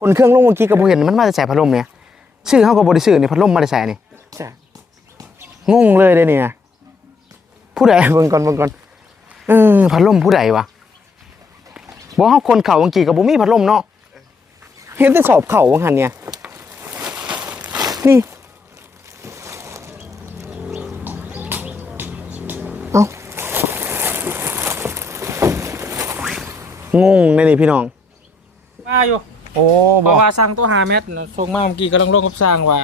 คนเครื่องลงเมื่อกี้ก็บ่เห็นมันมาแต่ใส่พัดลมเนี่ยชื่อเขาก็บ่ได้ชื่อนี่พัดลมมาแต่ใส่นี่จ้ะ งงเลยเด้เนี่ยผู้ใด เบิ่งก่อนเบิ่งก่อนเออพัดลมผู้ใดวะบ่เฮาคนเข่าเมื่อกี้ก็บ่มีพัดลมเนาะเห็นแต่สอบเข่าว่าหั่นเนี่ย นี่เอ้างงเลยนี่พี่น้องมาอยู่ โอ้เพบ่ราะว่าสร้างตัวหาเมตรน่ะส่งมาเมื่อกี้กำลังลงกับสร้างว่า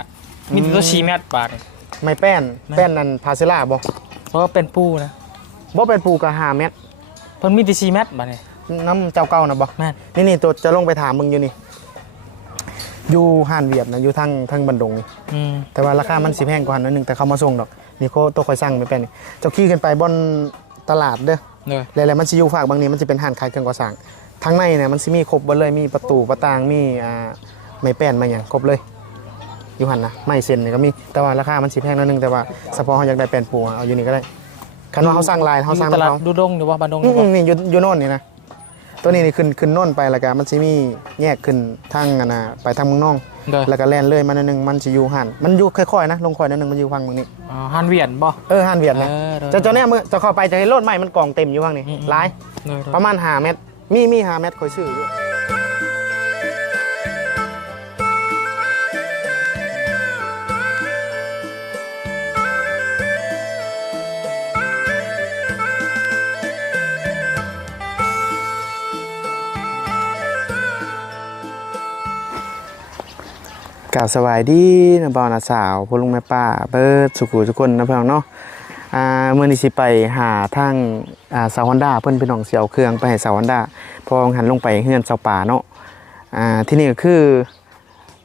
มีแต่ตัวสี่เมตรบาทไม่แป้นแป้นนั่นพาเซล่าบ่เพราะว่าเป็นปูนะบ่เป็นปูกะหาเม็ดเพิ่นมีแต่สี่เมตรบาทนี่น้ำเจ้าเก่านะบ่แม่นนี่นี่ตัวจะลงไปถามมึงอยู่นี่ อยู่ห่านเวียดนะอยู่ทางทางบันดงนี่อืมแต่ว่าราคามันสิแพงกว่าหน่อยหนึงแต่เขามาส่งดอกนี่เขาตัวคอยสั่งไม่เป็นนี่เจ้าขี่ขึ้นไปบนตลาดเด้อ เลยแล้วๆมันสิอยู่ฝากบางนี้มันสิเป็นห่านขายเครื่องก่อสร้าง ทางในเนี่ยมันสิมีครบเบิดเลยมีประตูประตางมีอ่าไม้แป้นมาหยังครบเลยอยู่หันนะไม้เส้นนี่ก็มีแต่ว่าราคามันสิแพงหน่อยหนึงแต่ว่าเฉพาะเขาอยากได้แป้นปูอะเอาอยู่นี่ก็ได้คันว่าเขาสั่งลายเขาสั่งตลาดเขา ดูดงหรือว่าบ้านดงอืหรือว่ามๆนี่อยู่อยู่โน่นนี่นะตัวนี้นี่ขึ้นขึ้นโน่นไปแล้วก็มันสิมีแยกขึ้นทางอันน่ะไปทางเมืองนองเลยแล้วก็แล่นเลยมาหนอยหนึงมันสิอยู่หันมันอยู่ค่อยๆนะลงค่อยหนิดนึงมันอยู่ฝั่งเมืองนี้อ๋อฮันเวียนบ่ เออหันเวียดนะเออด้อจะเจ้าเนี่ยมือจะเข้าไปจะเห็นรถใหม่มันกองเต็มอยู่ฝั่งนี้อืมๆ หลายเลยเลยประมาณ5เมตร มีมี5เมตรค่อยซื้ออยู่กล่าวสวัสดีนะบ่าวนะสาวพ่อลุงแม่ป้าเบิร์ดสุขุทุกคนนะพี่องเนาะ อ่าเมื่อนี้สิไปหาทางอ่าสาวฮอนด้าเพิ่นพี่น้องสิเอาเครื่องไปให้สาวฮอนด้าพอหันลงไปเฮือนสาวป่าเนาะอ่าที่นี่ก็คือ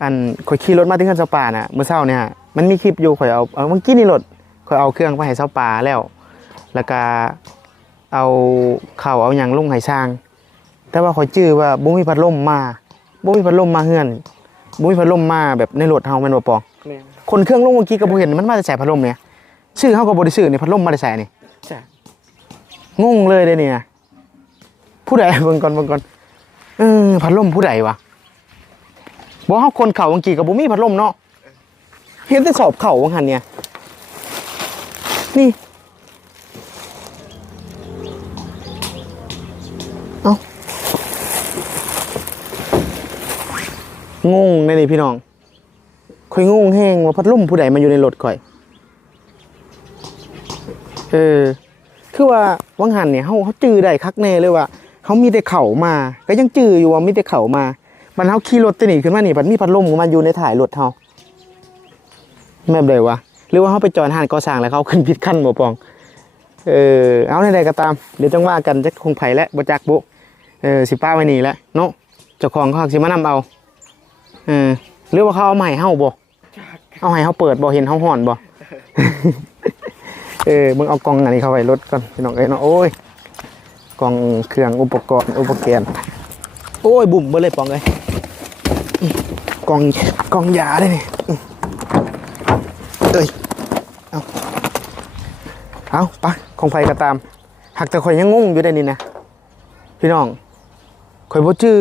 อันข่อยขี่รถมาที่เฮือนสาวป่าน่ะเมื่อเช้าเนี่ยมันมีคลิปอยู่ข่อยเอาเอาเมื่อกี้นี่รถข่อยเอาเครื่องไปให้สาวป่าแล้ว แล้วก็เอาข้าวเอาหยังลงให้ช่าง แต่ว่าข่อยจื้อว่าบ่มีพัดลมมาบ่มีพัดลมมาเฮือนบ่มีพัดลมมาแบบในรถเฮาแม่นบ่ปองแม่นคนเครื่องลงเมื่อกี้ก็บ่เห็นมันมาแต่ใส่พัดลมเนี่ย ชื่อเขาก็บ่ได้ชื่อนี่พัดลมมาแต่ใส่นี่จ้ะงงเลยเด้เนี่ยผู้ใดเบิ่งก่อนเบิ่งก่อนเออพัดลมผู้ใดวะบ่เฮาคนเขาเมื่อกี้ก็บ่มีพัดลมเนาะเห็นแต่สอบเข่าว่าหั่นเนี่ยนี่เอ้างงเลยนี่พี่น้องข่อยงงแห้งว่าพัดลมผู้ใดมาอยู่ในรถข่อย เออ คือว่าวังหันเนี่ยเขาเขาจื้อได้คักแน่เลยว่าเขามีแต่เข่ามา ก็ยังจื้ออยู่ว่ามีแต่เข่ามามันเขาขี่รถตัวนี้ขึ้นมานี่มันมีพัดลมมาอยู่ในถ่ายรถเขาแม่เลยวะหรือว่าเขาไปจอดหันก่อสร้างแล้วเขาขึ้นผิดขั้นบ่ปอง เออเอาในใดก็ตามเดี๋ยวจังว่ากันจะคงไผ่และบ่จักบุเออสิป้าไว้นี่แหละเนาะเจ้าของเขาสิมานำเอาเออหรือว่าเขาเอาใหม่เฮาบ่เอาให้เขาเปิดบ่เห็นเขาห่อนบ่ เออมึงเอากล่องอันนี้เข้าไปรถก่อนพี่น้องเอ้ยเนาะโอ้ยกล่องเครื่องอุปกรณ์อุปกรณ์โอ้ยบุ่มเบอเลยปองเลยอื้อกล่องกล่องยาได้นี่อื้อเอ้ยเอาเอาไปของไฟก็ตามหักแต่ข่อยยังงงอยู่ได้นี่นะพี่น้องข่อยบ่จื้อ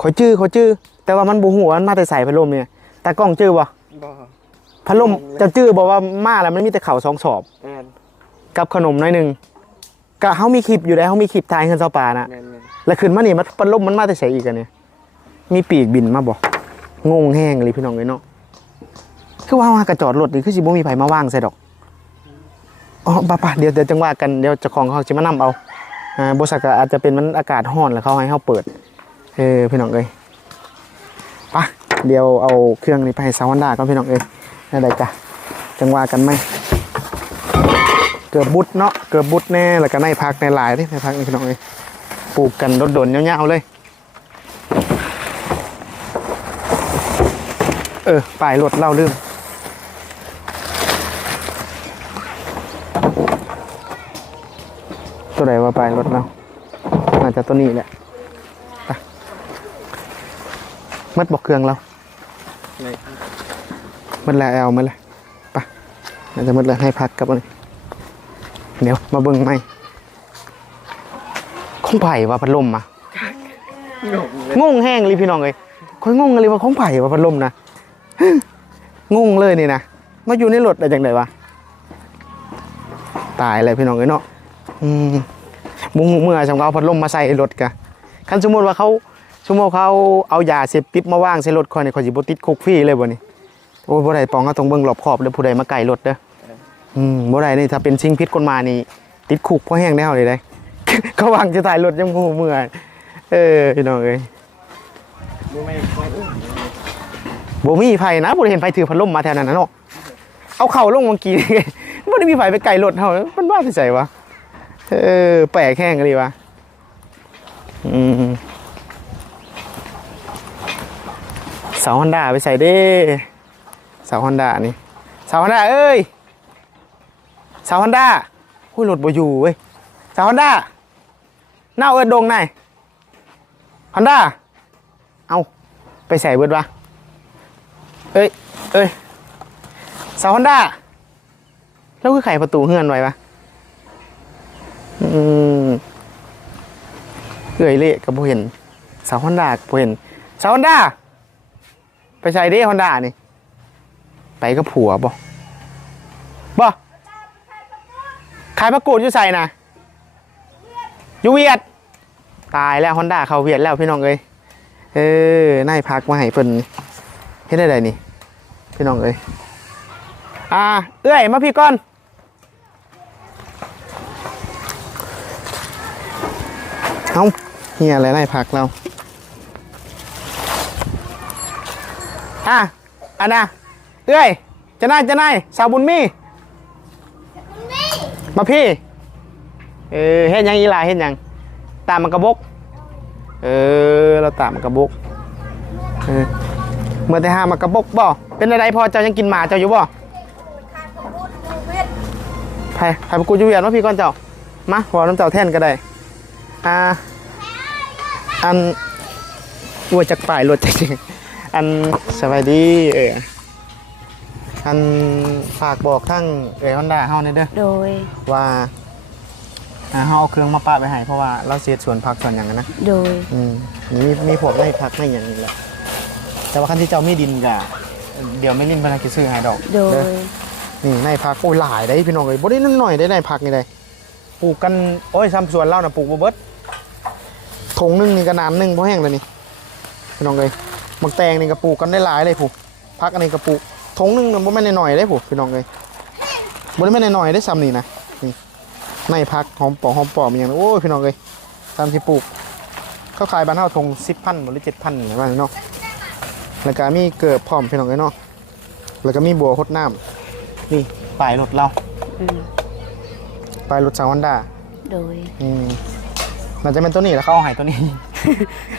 ข่อยจื้อข่อยจื้อแต่ว่ามันบ่ฮู้ว่ามันมาแต่ใส่พัดลมเนี่ยแต่กล้องจื้อบ่บ่ พัดลมจะจื้อบอกว่ามาแล้วมันมีแต่เข่าวสองสอบ แม่นกับขนมน้อยหนึ่งก็เขามีคลิปอยู่ได้เขามีคลิปทายเงินเสาป่านะ แม่นแม่นแล้วขึ้นมานี่มันพัดลมมันมาแต่ใส่อีกอันเนี่ยมีปีกบินมาบอกงงแห้งเลยพี่น้องเลยเนาะคือว่าว่ากระจอดรถนี่คือสิบ่มีไผมาว่างใส่ดอกอ๋อป่ะป่ะเดี๋ยวเดี๋ยวจังว่ากันเดี๋ยวเจ้าของเขาจะมานำเอาอ่าบริษัทก็อาจจะเป็นมันอากาศร้อนแล้วเขาให้เขาเปิดเออพี่น้องเอ้ยไป่ะเดี๋ยวเอาเครื่องนี้ไปให้ซาวันดาก่อนพี่น้องเอ้ย นั่นใดกะจังว่ากันไหมเกือบบุดเนาะเกือบบุดแน่แล้วก็ในพักในหลายที่ในพักนี่พี่น้องเลยปลูกกันรดดนๆยาวๆเลย เออป้ายรถเล่าลืมตัวไหนว่าป้ายรถเราน่าจะตัวนี้แหละมัดบอกเครื่องเรา มันแล้วเอามาเลยไปะอาจะมันเลยให้พักกับอันเดี๋ยวมาเบิ่งไหมคงไผ่ว่าพัดลมมางงแห้งเลยพี่น้องเลยคอยงงเลยว่าของไผ่ว่าพัดลมนะงงเลยนี่นะมาอยู่ในรถได้จังไดวะตายเลยพี่น้องเลยเนาะอืมมุงเมื่อสำเขาเอาพัดลมมาใส่รถกะคันสมมติว่าเขาสมมติเขาเอายาเสพติดมาว่างใส่รถคอยนี่คอยสิบติดคุกฟรีเลยบ่นี่ โอ้ยบ่ได้ปองก็ต้องเบิ่งรอบขอบเลยผู้ใดมาไกลรถเด้ออืมบ่ได้นี่ถ้าเป็นสิ่งผิดกฎหมายนี่ติดคุกเพราะแห้งได้เฮาเลยได้ เขาวางจะถ่ายรถยังงูเมื่อยเออพี่น้องเอ้ยบ่แม่นของอุ้มบ่มีไฟนะบ่ได้เห็นไฟถือพัดลมมาแถวนั้นนะเนาะเอาเข่าลงเมื่อกี้นี่บ่ได้มีไฟไปไกลรถเฮามันว่าที่ไสวะเออแปลกแห้งเลยวะอืมเสาฮอนด้าไปใส่เด้เสาฮอนด้านี่สาฮอนด้าเอ้ยสาฮอนด้าหุ้ยรถบ่อยู่เว้ยสาฮอนด้าหน้าเอิดดงไหนฮอนด้าเอาไปใส่เบิดวะเอ้ยเอ้ยสาวฮอนด้าแล้วคือไขประตูเฮือนไว้ปะอืมเอื่อยเละกับโบเห็นสาวฮอนด้ากับโบเห็นสาวฮอนด้าไปใส่เด้ฮอนด้านี่ ไปกับผัวบ่บ่ขายประกูดอยู่ใส่นะอยู่เวียด ตายแล้วฮอนด้าเขาเวียดแล้วพี่น้องเอ้ยเออนายพักมาให้เพิ่นเฮ็ดได้ไดนี่ พี่น้องเอ้ยอ่า เอ้ยมาพี่ก่อนเอาเฮียอะไรนายพักเราอะอันน่ะ เอ้ยจะนายจะนายสาวบุญมีมาพี่ เออเฮ็ดหยังอีหลาเฮ็ดหยัง ตามมันกระบก เออ เราตามมันกระบก เออ เมื่อแต่หามันกระบกบ่ เป็นอะไรพอเจ้ายังกินหมาเจ้าอยู่บ่ไผ่ไผ่ประกูจะเวียนว่าพี่ก่อนเจ้า มาขอน้ำเจ้าแท่นก็ได้ อ่า อันวัวจากป่ายรถจริงๆอันสบายดี เออ อันฝากบอกทั้งเอ๋ฮอนด้าเฮาเนี่อยเด้อโดย ว่าอ่าเฮาเอาเครื่องมาป้าไปให้เพราะว่าเราเสียสวนผักส่วนอย่างนั้นนะโดย อืมมีมีพวกไม่พักไม่อย่างนี้แหละแต่ว่าขั้นที่เจ้ามีดินกะเดี๋ยวไม่ลินพนักกิซื้อให้ดอกโดยเด้อนี่ในพักโอ้ยหลายได้พี่น้องเลยบ่ได้นั่นหน่อยได้ในพักนี่ได้ปลูกกันโอ้ยทำสวนเล่านะปลูกบ่เบิดถงหนึงนี่ก็น้ำหนึงเพราะแห้งเลยนี่พี่น้องเลยมักแตงนี่ก็ปลูกกันได้หลายเลยผู้พักอันนี้ก็ปลูก ถงหนึงน่ะบ่แม่นน้อยๆได้ผู้พี่น้องเลยบ่ได้แม่นน้อยๆได้ซ้ำนี่นะนี่ในพักหอมปอหอมปอมอย่างนั้นโอ้ยพี่น้องเลยตามที่ปลูกเขาขายบ้านเฮาทงสิบพันหรือเจ็ดพันอะไรบ้างเนาะแล้วก็มีเกิบพร้อมพี่น้องไอ้เนาะแล้วก็มีบัวหดน้ำนี่ปลายรถเราอืมปลายรถสาวฮอนด้าโดยอืมน่าจะเป็นตัวนี้แล้วเขาเอาให้ตัวนี้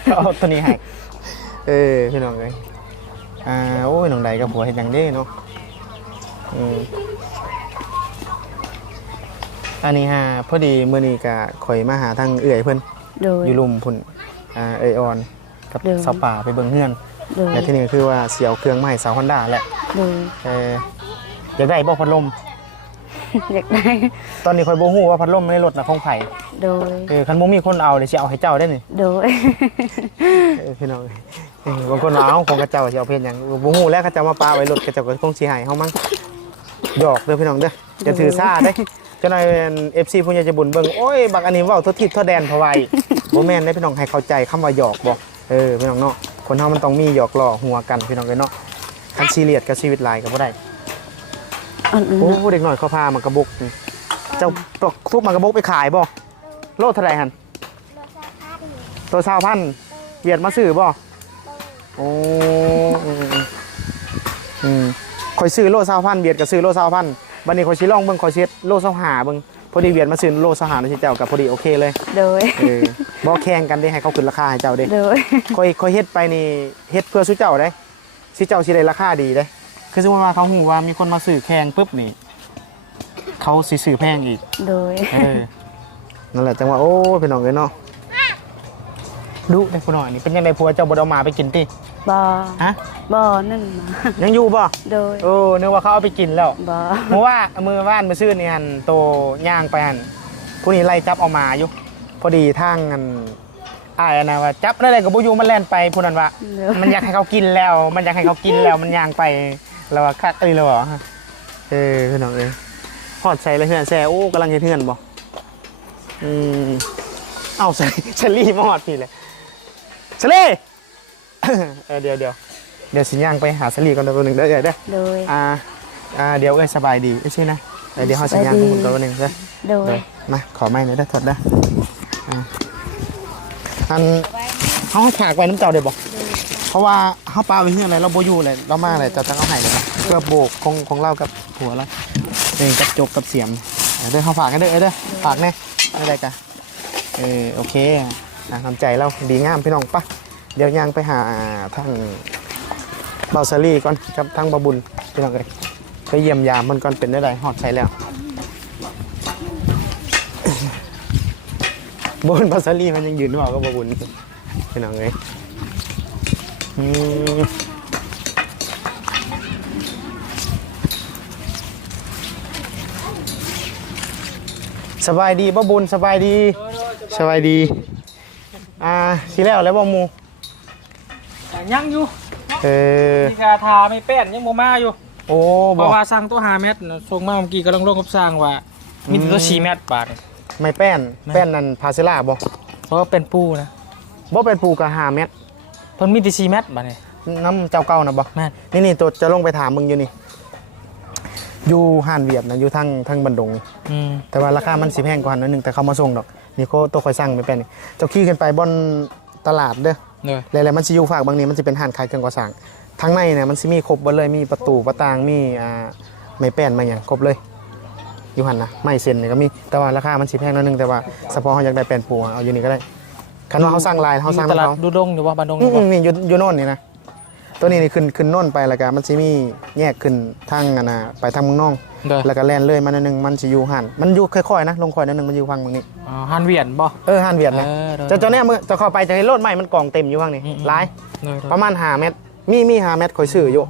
เขาเอาตัวนี้ให้เออพี่น้องเลย อ่าโอ้ยน้องใดกับผัวเห็นอย่างเด้เนาะอืมอันนี้ฮะพอดีมื้อนี้ก็ข่อยมาหาทางเอื่อยเพิ่นโดย อยู่ลุมพุ่นอ่าเอยออนกับเดิม สาวป่าไปเบิ่งเฮือนโดย และที่นี่คือว่าเสียวเครื่องมาใหม่สาวฮอนด้าแหละโดย เอออยากได้บ่พัดลม อยากได้ ตอนนี้คอยบ่ฮู้ว่าพัดลมในรถน่ะของไผโดย เออคันบ่มีคนเอาเดี๋ยวสิเอาให้เจ้าได้นี่ โดย เออพี่น้อง เออบางคนว่าเอาของกระเจ้าสิเอาเพชรหยังบ่ฮู้แล้วเขาเจ้ามาปาไว้รถกระเจ้าก็คงสิให้เฮามั้งหยอกเด้อพี่น้องเด้ออย่าถือซ่าเด้อเจ้านาย FC ผู้ใหญ่ใจะบุญเบิ่งโอ้ยบักอันนี้เว้าทั่วทิศทั่วแดนเพราะว่าบ่แม่นได้อพี่น้องให้เข้าใจคำว่าหยอกบ่เออพี่น้องเนาะคนเฮามันต้องมีหยอกล้อหัวกันพี่น้องเอ้ยเนาะคันซีเรียสกับชีวิตหลายก็บ่ได้ อันโอ้เด็กหน่อยเขาพามากระบกนี่เจ้าตกทุบมากระบกไปขายบ่โลเท่าไหร่หันตัวสาวพันเวียดมาซื้อบ่ โอ้อืมอืมอืมคอยซื้อโลสาวพันเวียดก็ซื้อโลสาวพันบัดนี้คอยสิลองเบิ่งคอยเช็ดโลสาวหาเบิ่งพอดีเวียดมาซื้อโลสาวหาในเจ้ากับพอดีโอเคเลยโดยเออบ่แข่งกันได้ให้เขาขึ้นราคาให้เจ้าเด้โดยคอยคอยเฮ็ดไปนี่เฮ็ดเพื่อสู้เจ้าได้สิเจ้าสิได้ราคาดีได้คือสมมติว่าเขาหูว่ามีคนมาซื้อแข่งปุ๊บนี่เขาสิซื้อแพงอีกโดยเออนั่นแหละจังหวะโอ้ยพี่น้องเอ้ยเนาะ ดูได้ผู้น้อยนี่เป็นยังไงผัวเจ้าบ่ได้เอาหมาไปกินติบอฮะบอนั่นมายังอยู่บ่โดยเออนึกว่าเขาเอาไปกินแล้วบอเมื่อว่ามือว่านมือซื่อนี่หันโตย่างไปหันผู้นี้ไล่จับเอามาอยู่ พอดีทางอันอ้ายอันนะว่าจับได้เลยกับบุยูมันแล่นไปพูดนั่นว่าโดยมันอยากให้เขากินแล้ว มันอยากให้เขากินแล้วมันย่างไปแล้วว่าคักอะไรแล้วเหรอเออพี่น้องเอ้ยฮอดใส่เลยเฮือนแซ่โอ้กำลังเฮ็ดเฮือนบ่อืมเอาใส่เชลลี่มาฮอดพี่เลย เชลลี่เออเดี๋ยวเดี๋ยวเดี๋ยวสิย่างไปหาเชลลี่ก่อนเดี๋ยวแป๊บนึงเด้อเดี๋ยวเด้อโดยอ่าอ่าเดี๋ยวเอ้ยสบายดีไม่ใช่นะเออเดี๋ยวเขาสิย่างทุกคนก่อนแป๊บนึงเด้อโดเดี๋ยยวมาขอไม้หน่อยได้ถอดได้อ่าอันเขาฝากไว้น้ำเจ้าเดี๋ยวบอกเพราะว่าเขาปลาไปเฮือนอะไรเราโบอยูเลยเรามาอะไรจะตั้งเอาไห้เลยเพื่อโบกคงคงเล่ากับหัวแล้วเองกับจกกับเสียมเอาเด้อเขาฝากกันเด้อเอ้ยเด้อฝากแน่ไม่ได้กันเออโอเค อะทำใจเราดีงามพี่น้องปะเดี๋ยวยังไปหาทางเบาซารี่ก่อนกับทางบาบุญพี่น้องเลยไปเยี่ยมยามมันก่อนเป็นได้ไรหอดใช้แล้วบนบาซารี่มันยังยืนหรือเปล่าก็บาบุญพี่น้องเลยสบายดีบ่บุญสบายดี สบายดี อ่าสิแล้วแล้วบ่หมูแต่ยังอยู่เออมีกาทาไม่แป้นยังโมมาอยู่โอ้เพบ่ราะว่าสั่งตัวหาเม็ดน่ะส่งมาเมื่อกี้กำลังลงกับสร้างว่า มีแต่ตัวสี่เม็ดบาทไม่แป้นแป้นนั่นพาเซล่าบ่เพราะว่าเป็นปูนะบ่เป็นปูกะหาเม็ดเพิ่นมีแต่สี่เม็ดบาทนี่น้ำเจ้าเก่านะบ่ แม่นนี่นี่ตัวจะลงไปถามมึงอยู่นี่ อยู่ห่านเวียดนะอยู่ทางทางบันดง อืมแต่ว่าราคามันสิแพงกว่าหนิดนึงแต่เขามาส่งดอก นี่เขาตัวคอยสั่งไม่เป็นนี่เจ้าขี้ขึ้นไปบนตลาดเด้อเลยแล้วๆมันสิอยู่ฝากบางนี้มันจะเป็นห้านขายเครื่องก่อสร้างทั้งในเนี่ยมันสิมีครบเบ่เลยมีประตูประตางมีอ่าไม้แป้นมาอย่างครบเลยอยู่หันนะไม้เส้นนี่ก็มีแต่ว่าราคามันสิแพงนิดนึงแต่ว่าเฉพาะเขาอยากได้แป้นปูเอาอยู่นี่ก็ได้คันว่าเขาสั่งลายเขาสั่งตลาดเขาดูดงอยู่ว่าบ้านดงออืยู่มว่าๆนี่อยู่อยู่โน่นนี่นะตัวนี้นี่ขึ้นขึ้นโน่นไปแล้วก็มันสิมีแยกขึ้นทางอันน่ะไปทางเมืองนองเลยแล้วก็แล่นเลยมาหนิดนึงมันสิอยู่หันมันอยู่ค่อยๆนะลงค่อยนิดนึงมันอยู่ฟังมึงนี่ อ๋อฮันเวียนบ่ เออหันเวียดนะเออเด้อเจ้าเจ้าเนี่ยมึงจะเข้าไปจะเห็นรถใหม่มันกองเต็มอยู่ฟังนี่อืมๆหลายเลยประมาณหาเมตรมีมีหาเมตรคอยซื้ออยู่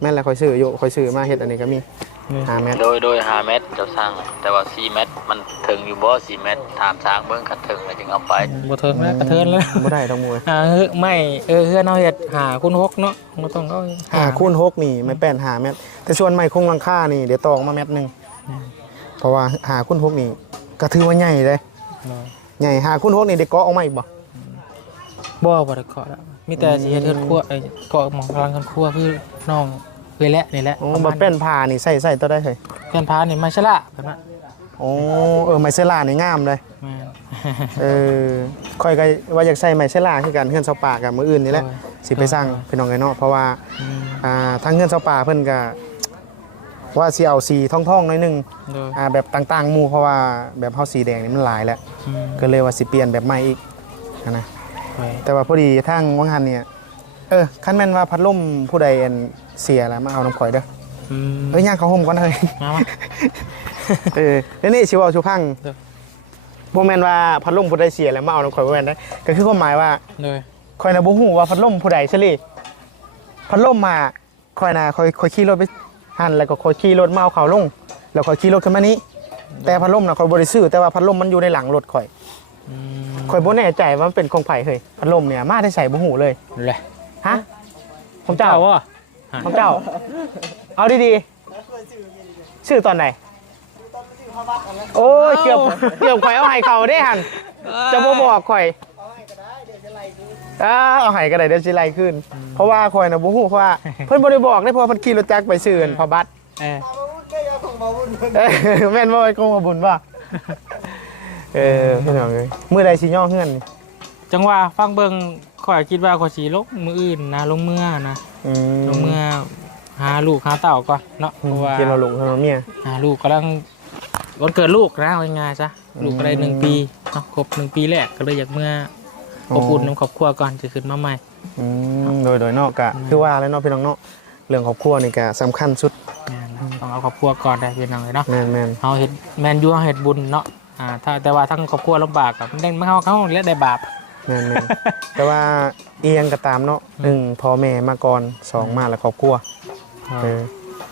แม่นแหละคอยซื้ออยู่คอยซื้อมาเฮ็ดอันนี้ก็มีหาเมตรโดยโดยหาเม็ดเจ้าสร้างแต่ว่าสี่เม็ดมันถึงอยู่บ่สี่เม็ดถามช้างเบิ่งคันถึงแล้วจึงเอาไปบ่เทิงแล้วกระเทินแล้วบ่ได้ต้องมวยอ่าเฮ้ยไม่เออเฮือนเอาเฮ็ดหาคุณฮกเนาะบ่ต้องเอาหาคูณหกนี่ไม่แป้นหาเมตรแต่ส่วนไม้คงหลังคานี่เดี๋ยวตอกมาเมตรหนึงเพราะว่าหาคูณหกนี่ก็ถือว่าใหญ่เลยเลย ใหญ่หาคูณหกนี่ได้เกาะออกมาอีกบ่บ่บ่ได้เกาะแล้วมีแต่สิเฮ็ดเฮือนครัวเอ้ยเกาะหมองพลังกันครัวคือน้องเวยแหละนี่แหละโอ้ประบ่มาณแป้นผ่านี่ใส่ใส่ตัวได้เลยเพื่อนพานี่ไม่ใช่ละเพื่อนว่าโอ้เออไม้เซล่านี่งามเลยแม่นเออค่อยก็ว่าอยากใส่ไม้เซล่าคือกันเฮือนเสาป่ากับมื้ออื่นนี่แหละโอ้ยสิไปสร้างพี่น้องไอ้เนาะเพราะว่าอืมอ่าทางเงินเสาป่าเพิ่นก็ ว่าสิเอาสีทองๆหน่อยหนึงโดยอ่าแบบต่างๆหมู่เพราะว่าแบบเฮาสีแดงนี่มันหลายแล้ว อืมก็เลยว่าสิเปลี่ยนแบบใหม่อีกนะไปแต่ว่าพอดีทางวังหันเนี่ย เออคันแม่นว่าพัดลมผู้ใดอันเสียแล้วมาเอาน้ำข่อยเด้ออืมเอ้ยย่างเขาห่มก่อนเฮ้ยมามา เออแล้วนี่สิเว้าชูพังเด้อบ่แม่นว่าพัดลมผู้ใดเสียแล้วมาเอาน้ำข่อยบ่แม่นได้อก็คือความหมายว่าโดยข่อยน่ะบ่ฮู้ว่าพัดลมผู้ใดซะเลยพัดลมมาข่อยน่ะข่อยข่อยขี่รถไป หันแล้วก็ข่อยขี่รถมาเอาเขาลง แล้วข่อยขี่รถขึ้นมานี้ แต่พัดลมน่ะข่อยบ่ได้ซื้อแต่ว่าพัดลมมันอยู่ในหลังรถข่อยอืมข่อยบ่แน่ใจว่ามันเป็นของไผเฮ้ยพัดลมเนี่ยมาได้ใส่บ่ฮู้เลยเลยฮะผมเจ้าว่ะผมเจ้า เอาดีๆชื่อตอนไหนโอ้ยเกือบเกือบข่อยเอาให้เขาได้หันจะบ่บอกข่อย อ้าเอาให้ก็ได้เดี๋ยวสิไล่ขึ้น เพราะว่าข่อยน่ะบ่ฮู้เพราะว่า เพิ่นบ่ได้บอกได้เพราะว่าเพิ่นขี่รถจักรไปซื้ออันพอบัตรเออเออแม่นบ่ไอ้กงมาบุญป่ะเออพี่น้องเอ้ยมื้อใดสิย่อเฮือนนี่จังหว่าฟังเบิ่งข่อยคิดว่าข่อยสิลงมืออื่นนะลงเมื่อนะอืมลงเมื่อหาลูกหาเต่าก่อนเนาะเพราะว่ากินเราลงเฮาเมีย หาลูกกำลังวันเกิดลูกนะเอาง่ายๆซะลูกก็ได้หนึ่งปีเนาะครบหนึ่งปีแรกก็เลยอยากเมื่อ อบอุ่นน้ำครอบครัวก่อนจะขึ้นมาใหม่อืมโดยโดยนอกกะคือว่าแล้วเนาะพี่น้องเนาะเรื่องครอบครัวนี่ก็สำคัญสุดต้องเอาครอบครัวก่อนได้เป็นยังไงเนาะแม่นแม่นเอาเห็ดแมนยูเอาเห็ดบุญเนาะอ่าถ้าแต่ว่าทั้งครอบครัวลำบากกับได้ไม่เข้าเขาเรียกได้บาปแม่นแม่นแต่ว่าเอียงก็ตามเนาะหนึ่งพ่อแม่มาก่อนสองมาแล้วครอบครัวเออ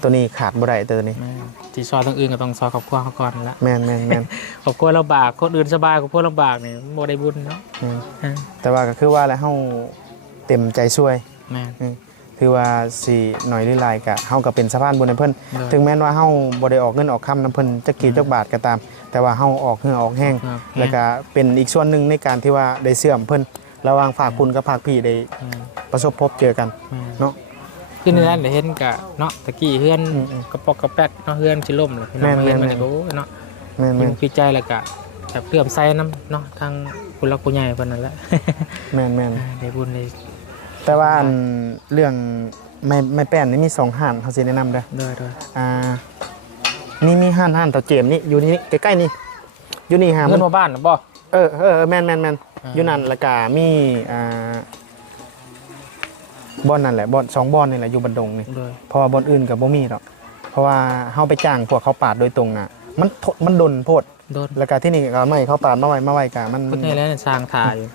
ตัวนี้ขาดบ่ได้ตัวนี้แม่จ สิซอยทางอื่นก็ต้องซอยครอบครัวเขาก่อนละแม่นแม่นแม่นครอบครัวลำบากคนอื่นสบายครอบครัวลำบากนี่บ่ได้บุญเนาะอืมอ่าแต่ว่าก็คือว่าแล้วเฮาเต็มใจช่วยแม่น อืมคือว่าสิหน่อยหรือหลายก็เฮาก็เป็นสะพานบุญให้เพิ่นเด้อถึงแม้นว่าเฮาบ่ได้ออกเงินออกคำนํเพิ่นจักกี่จักบาทก็ตาม แต่ว่าเฮาออกเหงื่อออกแห้ง ครับแล้วก็เป็นอีกส่วนหนึ่งในการที่ว่าได้เสื่อมเพิ่นระหว่างฝากคุณกับฝากพี่ได้อืมประสบพบเจอกันแม่น เนาะ คือในนั้นได้เห็นกะเนาะตะกี้เฮือนอืมอืมกระปอกกระแป๊กเนาะเฮือนสิล่มเลยพี่น้องแม่นเห็นมันแม่น ก็โอ้ยเนาะแม่นมัแม่นนคือใจแล้วก็แบบเลื่อมใสน้ำเนาะทางคุณลักผู้ใหญ่เพิ่นนั่นแหละ แม่นแม่นได้บุญได้แต่ว่าอันเรื่องไม่ไม่แป้นนี่มีสองห้านเขาสิแนะนำเด้อเด้อเด้ออ่านี่มีห้านห้านเต่าเจมนี่อยู่นี่ใกล้ๆนี่อยู่นี่หาเงินมาบ้านน่ะบ่ เออเออเออแม่นแม่นแม่นอ่า อยู่นั่นแล้วก็มีอ่า บอนนั่นแหละบอนสองบอนนี่แหละอยู่บันดงนี่เด้อเพราะว่าบอนอื่นกับบ่มีหรอกเพราะว่าเฮาไปจ้างพวกเขาปาดโดยตรงน่ะ มันทมันดนโพดโดนแล้วก็ที่นี่ก็ไม่เขาปาดมาไว้มาไว้กะมันเพิ่นให้แล้วเนี่ยสร้างถ่ายอยู่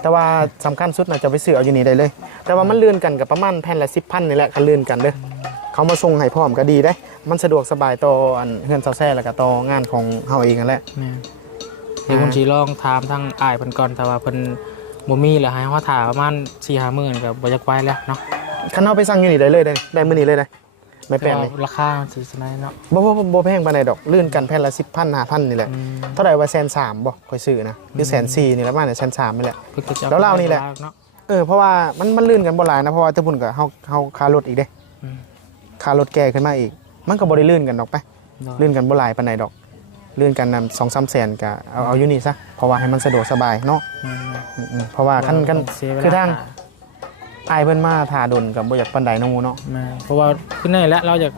แต่ว่าสำคัญสุดน่ะจะไปซื้อเอาอยู่นี่ได้เลย แต่ว่ามันเลื่อนกันกับประมาณแผ่นละ10,000นี่แหละคันเลื่อนกันเด้อเขามาส่งให้พร้อมก็ดีได้ มันสะดวกสบายต่ออันเฮือนเซาแซ่แล้วก็ต่องานของเฮาเองนั่นแหละ แม่นเดี๋ยวผมสิลองถามทางอ้ายเพิ่นก่อนแต่ว่าเพิ่น บ่มีแล้วให้เฮาถ่ายประมาณ4-5มื้อนี่ก็บ่อยากไว้แล้วเนาะคันเฮาไปสั่งอยู่นี่ได้เลยได้ได้มื้อนี้เลยได้ไม่แปลกแต่นี่ว่าราคาสิสมัยเนาะบ่บ่บ่บ่แพงปานใดดอกเลื่อนกันแผ่นละ10,000 5,000นี่แหละอืมเท่าไหร่ว่าแสนสามบ่ค่อยซื้อนะหรือแสนสี่นี่แหละประมาณแสนสามนี่แหละเพิ่นก็จะอแล้วเรานี่แหละเนาะเออเพราะว่ามันมันลื่นกันบ่หลายนะเพราะว่าแต่พุ่นก็เฮาเฮาค่ารถอีกเด้อืมค่ารถแก่ขึ้นมาอีก มันก็บ่ได้ลื่นกันดอกไปเนาะลื่นกันบ่หลายปานใดดอก ลื่นกันนำ2-3แสนก็เอาเอาอยู่นี่ซะเพราะว่าให้มันสะดวกสบายเนาะอืมอืมๆเพราะว่าคันคันเสียเวลคือทางถ่ยอายเพิ่นมาถ่าดนก็บ่อยากปานใดเนาะหมู่เนาะแม่เพราะว่าขึ้นในแล้วเราจะ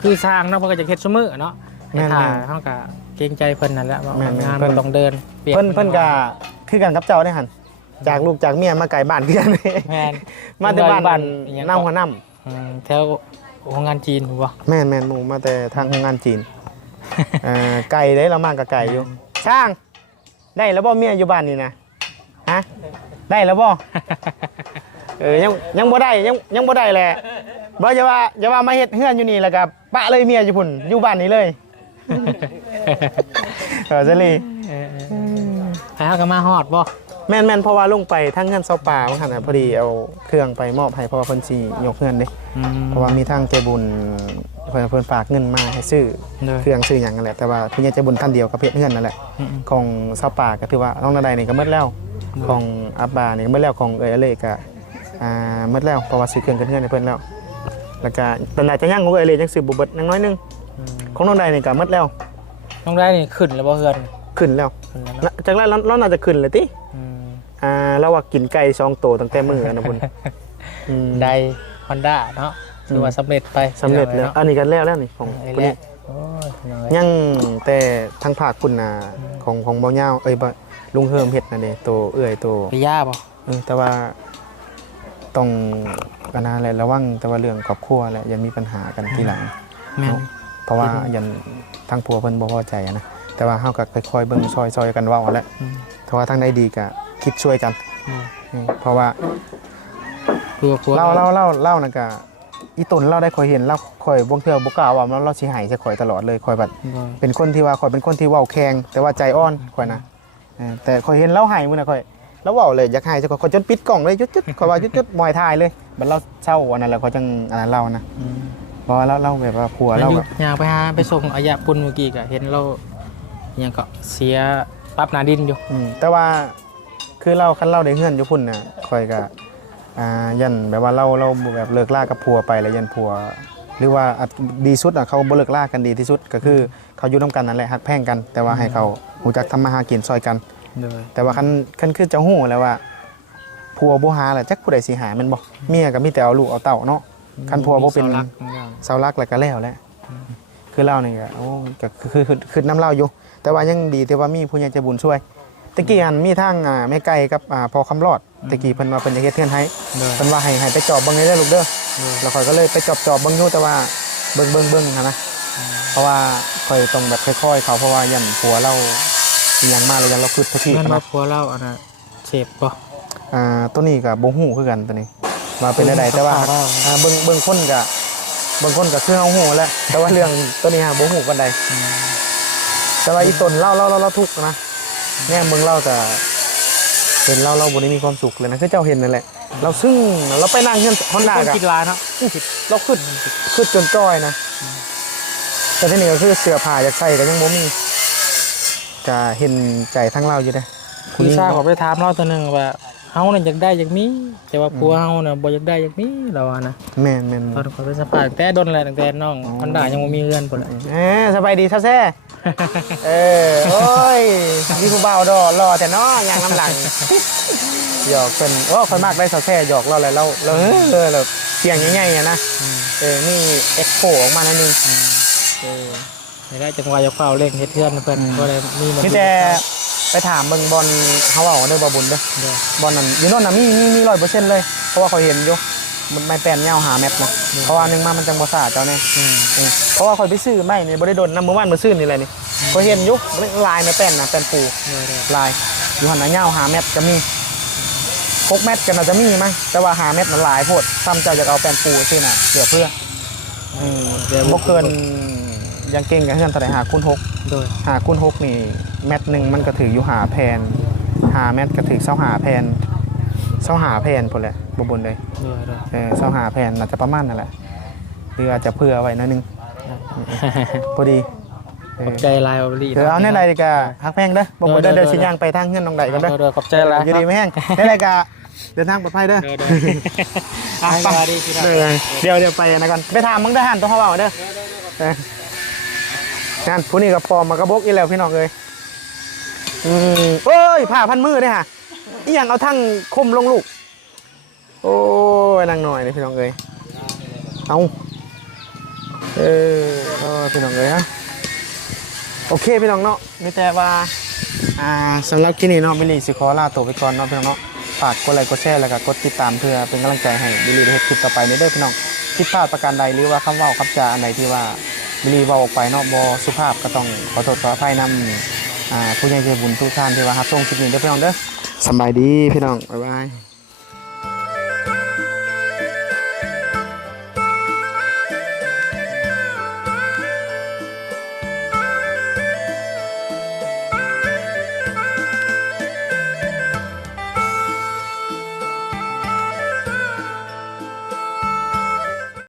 คือสร้างเนาะเพิ่นก็จะเฮ็ดซุมื้อเนาะแม่นๆถ่ายเฮาก็เกรงใจเพิ่นนั่นแหละว่าแม่นๆงานเพิ่มัน นต้องเดินปียกเพิ่นเพิ่นก็คือกันกับเจ้าได้หั่นจากลูกจากเมียมาไกลบ้านคือกันแม่น มาแต่บ้านบ้าบ้านนอีหยัง น้ำหัวน้ำอืมแถวโรงงานจีนถูกป่ะแม่นแม่นหมูมาแต่ทางโรงงานจีนเอ่อไก่ได้เรามากกับไก่อยู่ ช่าง ได้แล้วบ่เมียอยู่บ้านนี่นะฮะได้แล้วบ่เออยังยังบ่ได้ยังยังบ่ได้แหละบ่จะว่าจะว่ามาเฮ็ดเฮือนอยู่นี่แล้วก็ปะเลยเมียอยู่พุ่นอยู่บ้านนี่เลยเออซะลีเออเออเออให้เฮาก็มาฮอดบ่แม่นแม่นเพราะว่าลงไปทางเฮือนเซาป่าว่าหั่นน่ะพอดีเอาเครื่องไปมอบให้เพราะว่าเพิ่นสิยกเฮือนเด้ อืมเพราะว่ามีทางใจบุญ เพิ่นเพิ่นฝากเงินมาให้ซื้อเด้อเครื่องซื้ออย่างนั่นแหละแต่ว่าพี่ยังใจบุญท่านเดียวกับเพชรเงินนั่นแหละอืมของซาป่าก็ถือว่าน้องนาไดนี่ก็หมดแล้วมของอับบานี่ก็หมดแล้วของเอยอเล่ก็อ่าหมดแล้วเพราะว่าซื้อเครื่องกันเงินให้เพิ่นแล้วแล้วก็ตอนไหนจะย่างของเอยอเล่ยังซื้อบุเบิดยังน้อยหนึงอืมของน้องใดนี่ก็หมดแล้วต้องได้นี่ขึ้นแล้วบ่เฮือนขึ้นแล้วขึ้นแล้วแล้วเนาะจากนั้นเราเราน่าจะขึ้นเลยติอืมอ่าเราว่ากินไก่สองโตวตั้งแต่มื้อนะพุ่นอืมได้ Honda เนาะ ถือว่าสำเร็จไปสำเร็จแล้วเนาะอันนี้ก็แล้วแล้วนี่ของไอ้คนแรนี้กโอ้ยน้อยยังแต่ทางภาคคุณน่ะของของเบาเหย้าเอ้ยบ่ลุงเฮิมเฮ็ดนั่นเด้โตเอื้อยโตไปย่าบ่เออแต่ว่าต้องกันนะแหละระวังแต่ว่าเรื่องครอบครัวแหละอย่ามีปัญหากันทีหลัง แม่น เพราะว่ายันทางผัวเพิ่นบ่พอใจอะนะแต่ว่าเฮาก็ค่อยๆเบิ่งซอยๆกันเว้าแหละอืม ถ้าว่าทางใดดีก็คิดช่วยกันอืมอืมเพราะว่า กลัวกลัวเล่าเล่าเล่าเล่านั่นก็ อีตนเราได้ค่อยเห็นเราค่อยบ่เทื่อบ่กล้าเว่าเราเราสิให้ใส่ข่อยตลอดเลยข่อยบัดบ่เป็นคนที่ว่าข่อยเป็นคนที่เว้าแข็งแต่ว่าใจอ่อนข่อยนะเออแต่ข่อยเห็นเราให้มื้อน่ะข่อยแล้วเว้าเลยอยากให้จักข่อยข่อยจนปิดกล่องเลยจุดๆข่อยว่าจุดๆมอยทายเลยบัดเราเศร้าอันนั้นแล้วข่อยจังอันนั้นเล่านะอืมเพราะว่าเราเราแบบว่าผัวแล้วเราอยู่แบบอยากไปหาไปส่งอายะปุ่นเมื่อกี้ก็เห็นเราอิหยังก็เสียปรับหนาดินอยู่อืมแต่ว่าคือเราคันเราได้เฮือนอยู่พุ่นน่ะข่อยก็ อ่ายันแบบว่าเราเราแบบเลิกลากับผัวไปแล้วยันผัว หรือว่าอาจดีสุดอะเขาบ่เลิกลากันดีที่สุดก็คือเขาอยู่นํกันนั่นแหละฮักแพงกัน แต่ว่าให้เขาหูจักทำมาหากินซอยกันเลยแต่ว่าคันคันคือเจ้าหู้แล้วว่าผัวบ่หาแหละจักผู้ใดสิหาแมันบ่เมียก็มีแต่เอาลูกเอาเต้าเนาะคันผัวบ่เป็นมีสารักของเราเสาหลักแล้วก็แล้วแหละ คือเรานี่ก็โอ้ก็คือคือคือน้ำเล่าอยู่ แต่ว่ายังดีที่ว่ามีผู้ใหญ่ใจบุญช่วยตะกี้หันมีทางอ่าแม่ไก่กับอ่าพอคำรอด ตะกี้เพิ่นว่าเพิ่นจะเฮ็ดเทือนให้เลยเพิ่นว่าให้ให้ไปจอบเบิ่งให้ได้อลูกเด้อเลยแล้วข่อยก็เลยไปจอบจอบเบิ่งอยู่แต่ว่าเบิ่งเบิ่งเบิ่งหันนะเพราะว่าข่อยต้องแบบค่อยๆเขาเพราะว่ายันผัวเราอหยังมาแล้วยันเราคิดทักทีแม่นนะว่าผัวเราอันน่ะเสพบ่อ่าตัวนี้กับบ่ฮู้คือกันตัวนี้ว่าเป็นได้แต่ว่าเขาว่าอ่าเบิ่งเบิ่งคนก็บางคนก็คือเฮาฮู้แหล้วแต่ว่าเรื่องตัวนี้ฮะบ่ฮู้ปานใดแต่ว่าอีตนเล่าเล่าเล่าเล่าทุกข์นะแน่เบิ่งเล่าแต่เห็นเล่าเราบ่ได้มีความสุขเลยนะคือเจ้าเห็นนั่นแหละ เราซึ่งเราไปนั่งเฮือนฮอนด้าคนกะคิดลายเนาะเราขึ้นขึ้นจนจ้อยนะ แต่ที่นี่ก็คือเสื้อผ้าอยากใส่ก็ยังบ่มีก็เห็นใจทั้งเราอยู่เด้คือทราบเขาไปถามเราตัวหนึงว่า เฮาเนี่ยอยากได้อยากมีแต่ว่าผัวเฮาเนี่ยบ่อยากได้อยากมีเราอะนะแม่นแม่นตอนเขาไปสัมภาษณ์แต่ดนแหละตั้งแต่น้องมันด่ายังบ่มีเงินพุ่นแหละเอ้สบายดีท่าแซ่เออโอ้ยมีผู้บ่าวดอรอแต่เนาะยางน้ำหลังหยอกเป็นโอ้ค่อยมากได้ท่าแซ่หยอกเราแหละเราเราเออเออเราเสียงใหญ่ๆอะนะเออนี่เอ็กโปออกมาหนั่นนึงเออไม่ได้จังหวะจะเฝ้าเร่งเฮ็ดเทือนเพิ่นก็เลยมีามีแต่ ไปถามเบิ่งบอลเขาเอาเด้อบ่บุญเด้อเด้อบอลนั้นอยู่โน่นน่ะมีมีมีร้อยเปอร์เซ็นต์เลย เพราะว่าเขาเห็นอยู่มันไม่แปลนยาวหาแมปนะเพราะว่าหนึงมามันจังบ่สาเจ้าแน่อืมเออเพราะว่าคอยไปซื้อไม่นี่บ่ได้โดนน้ำเมื่อวานมาซื้อนี่แหละนี่เขาเห็นอยู่ลายไม่แป้นนะแป้นปูเด้อเด้อลายอยู่หันน่ะยาวหาแมปจะมีหกเมตรกันน่าจะมีมั้งแต่ว่าหาเมตรมันหลายโพดซ้ำเจ้าจะเอาแป้นปูซื้อน่ะเหลือเพื่ออืมเดี๋ยวบ่เกินอยังเก่งกับเฮือนเท่าไหร่หาคูณหกโดยหาคูณหกนี่ แมตรหนึ่งมันก็ถืออยู่หาแผ่นหาแมตรก็ถือเสาหาแผ่นเสาหาแผ่นพุ่นแหละบ่บนเลยโดยโดยเออเสาหาแผ่นน่าจะประมาณนั่นแหละหรืออาจจะเผื่อไว้หนิดนึงพอดีเอขออบใจลายบริเออเอาในไรดีกะฮักแพงเด้อบ่บนเด้อเดี๋ยวสิย่างไปทางเฮือนน้องใดก่อนเด้อโดยขอบใจลายอยู่ดีไม่แห้งในไรกะเดินทางปลอดภัยเด้อเด้อเด้ออะสวัสดีพี่น้องเด้อเดี๋ยวเดี๋ยวไปนะก่อนไปถามมึงได้อหันตัวเขาเบาเด้อเออนั่นผู้นี้กับปอมมากระบกอีแล้วพี่น้องเลย อืมโอ้ยผ้าพันมือเด้อฮะอีหยังเอาทั้งคมลงลูก โอ้ยนางหน่อยนี่พี่น้องเลยเอาเออเออพี่น้องเลยฮะโอเคพี่น้องเนาะมีแต่ว่าอ่าสำหรับคลิปนี้เนาะบิลลี่สิขอลาตัวไปก่อนเนาะพี่น้องเนาะฝากกดไลค์กดแชร์แล้วก็กดติดตามเพื่อเป็นกำลังใจให้บิลลี่ได้เฮ็ดคลิปต่อไปในเด้อพี่น้องผิดพลาดประการใดหรือว่าคำเว่าคำจาอันใดที่ว่าบิลลี่เว้าออกไปเนาะบ่สุภาพก็ต้องขอโทษขออภัยนำอ่า ผู้ใหญ่ใจบุญทุกท่านที่ว่าครับส่งคลิปนี้เด้อพี่น้องเด้อสบายดีพี่น้องบ๊ายบาย